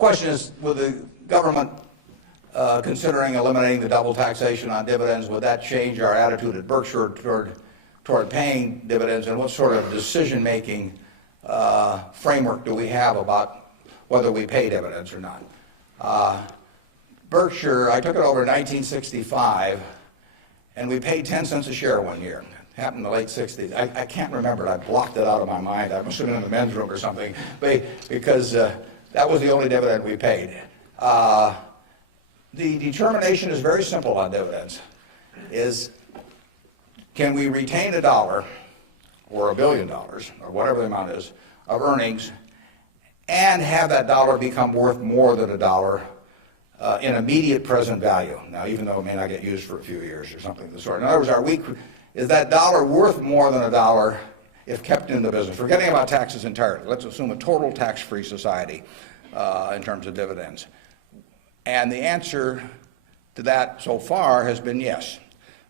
question is, with the government considering eliminating the double taxation on dividends, would that change our attitude at Berkshire toward paying dividends, and what sort of decision-making framework do we have about whether we pay dividends or not? Berkshire, I took it over in 1965, and we paid 10 cents a share one year. It happened in the late 60s. I can't remember it. I blocked it out of my mind. I must have been in the men's room or something, because that was the only dividend we paid. The determination is very simple on dividends. Can we retain $1 or $1 billion or whatever the amount is of earnings and have that dollar become worth more than $1 in immediate present value? Now, even though it may not get used for a few years or something of the sort. In other words, is that dollar worth more than $1 if kept in the business? Forgetting about taxes entirely. Let's assume a total tax-free society in terms of dividends. And the answer to that so far has been yes.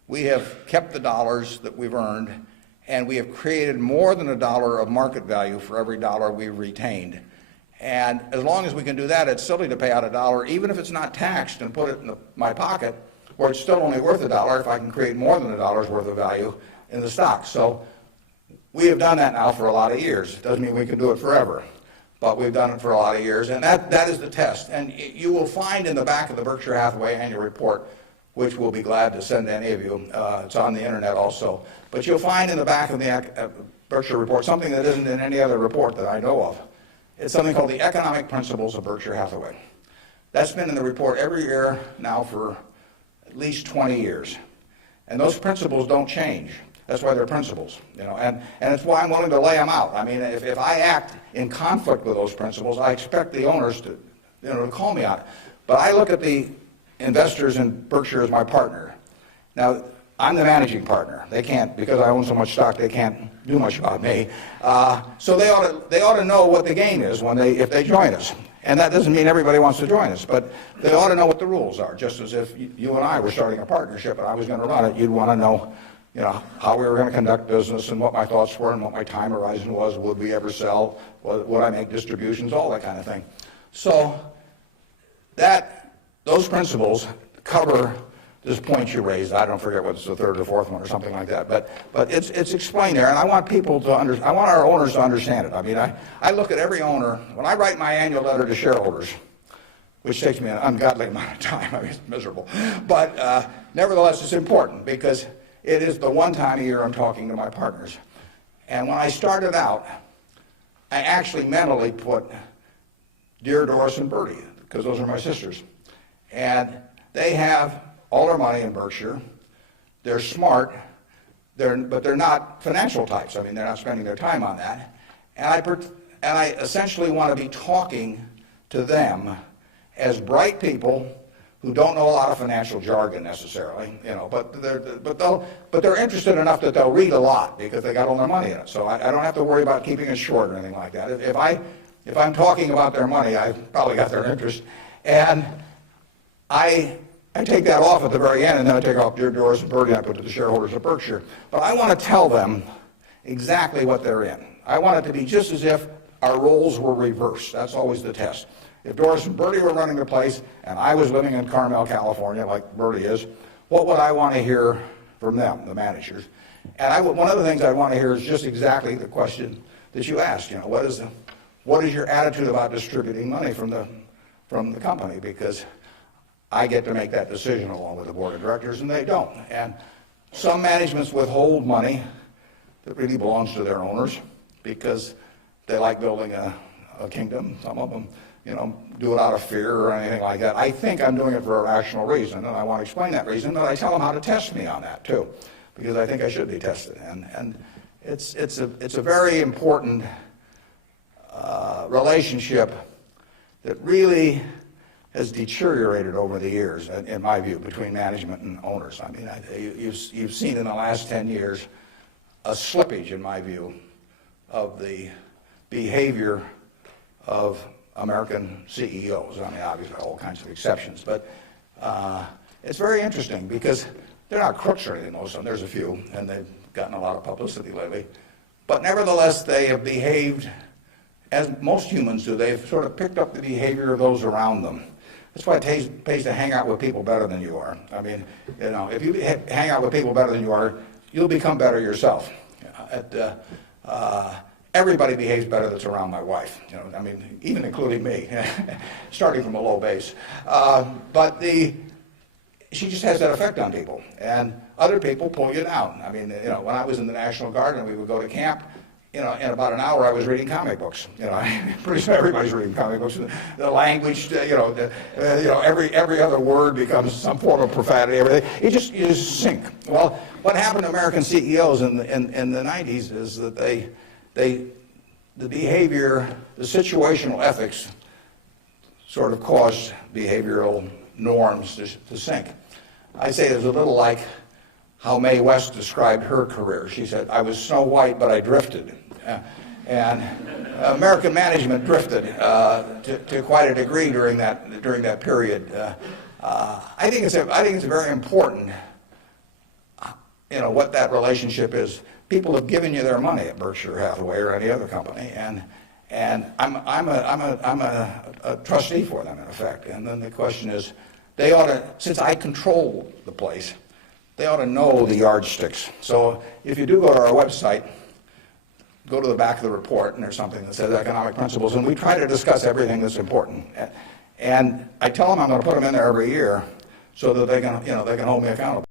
We have kept the dollars that we've earned, and we have created more than $1 of market value for every dollar we've retained. And as long as we can do that, it's silly to pay out $1, even if it's not taxed, and put it in my pocket, where it's still only worth $1 if I can create more than $1 worth of value in the stock. So we have done that now for a lot of years. It doesn't mean we can do it forever, but we've done it for a lot of years, and that is the test. And you will find in the back of the Berkshire Hathaway annual report, which we'll be glad to send to any of you, it's on the internet also, but you'll find in the back of the Berkshire report something that isn't in any other report that I know of. It's something called the Economic Principles of Berkshire Hathaway. That's been in the report every year now for at least 20 years. And those principles don't change. That's why they're principles, and it's why I'm willing to lay them out. I mean, if I act in conflict with those principles, I expect the owners to call me out. But I look at the investors in Berkshire as my partner. Now, I'm the managing partner. They can't, because I own so much stock, they can't do much about me. So they ought to know what the game is if they join us. And that doesn't mean everybody wants to join us, but they ought to know what the rules are. Just as if you and I were starting a partnership and I was going to run it, you'd want to know, how we were going to conduct business and what my thoughts were and what my time horizon was. Would we ever sell? Would I make distributions? All that kind of thing. So those principles cover this point you raised. I don't forget whether it's the third or the fourth one or something like that. But it's explained there, and I want people to I want our owners to understand it. I mean, I look at every owner when I write my annual letter to shareholders, which takes me an ungodly amount of time. I mean, it's miserable. But nevertheless, it's important because it is the one time a year I'm talking to my partners. And when I started out, I actually mentally put Dear Doris and Bertie, because those are my sisters. And they have all their money in Berkshire. They're smart, but they're not financial types. I mean, they're not spending their time on that. And I essentially want to be talking to them as bright people who don't know a lot of financial jargon necessarily, but they're interested enough that they'll read a lot because they got all their money in it. So I don't have to worry about keeping it short or anything like that. If I'm talking about their money, I've probably got their interest, and I take that off at the very end, and then I take off Dear Doris and Bertie, and I put to the shareholders of Berkshire. But I want to tell them exactly what they're in. I want it to be just as if our roles were reversed. That's always the test. If Doris and Bertie were running the place and I was living in Carmel, California, like Bertie is, what would I want to hear from them, the managers? And one of the things I want to hear is just exactly the question that you asked. What is your attitude about distributing money from the company? Because I get to make that decision along with the board of directors, and they don't. And some managements withhold money that really belongs to their owners because they like building a kingdom. Some of them, do it out of fear or anything like that. I think I'm doing it for a rational reason, and I want to explain that reason, but I tell them how to test me on that too, because I think I should be tested. And it's a very important relationship that really has deteriorated over the years, in my view, between management and owners. I mean, you've seen in the last 10 years a slippage, in my view, of the behavior of American CEOs. I mean, obviously, all kinds of exceptions, but it's very interesting because they're not crooks or anything, most of them. There's a few, and they've gotten a lot of publicity lately. But nevertheless, they have behaved as most humans do, they've sort of picked up the behavior of those around them. That's why it pays to hang out with people better than you are. I mean, you know, if you hang out with people better than you are, you'll become better yourself. Everybody behaves better that's around my wife. You know, I mean, even including me, starting from a low base. But she just has that effect on people, and other people pull you down. I mean, you know, when I was in the National Guard and we would go to camp, you know, in about an hour I was reading comic books. You know, pretty soon everybody's reading comic books. The language, you know, every other word becomes some form of profanity. Everything. You just sink. Well, what happened to American CEOs in the 90s is that the behavior, the situational ethics, sort of caused behavioral norms to sink. I say it's a little like how Mae West described her career. She said, "I was Snow White, but I drifted." And American management drifted to quite a degree during that period. I think it's very important, you know, what that relationship is. People have given you their money at Berkshire Hathaway or any other company, and I'm a trustee for them in effect. And then the question is, they ought to, since I control the place, they ought to know the yardsticks. So if you do go to our website, go to the back of the report, and there's something that says economic principles, and we try to discuss everything that's important. And I tell them I'm going to put them in there every year so that they can hold me accountable.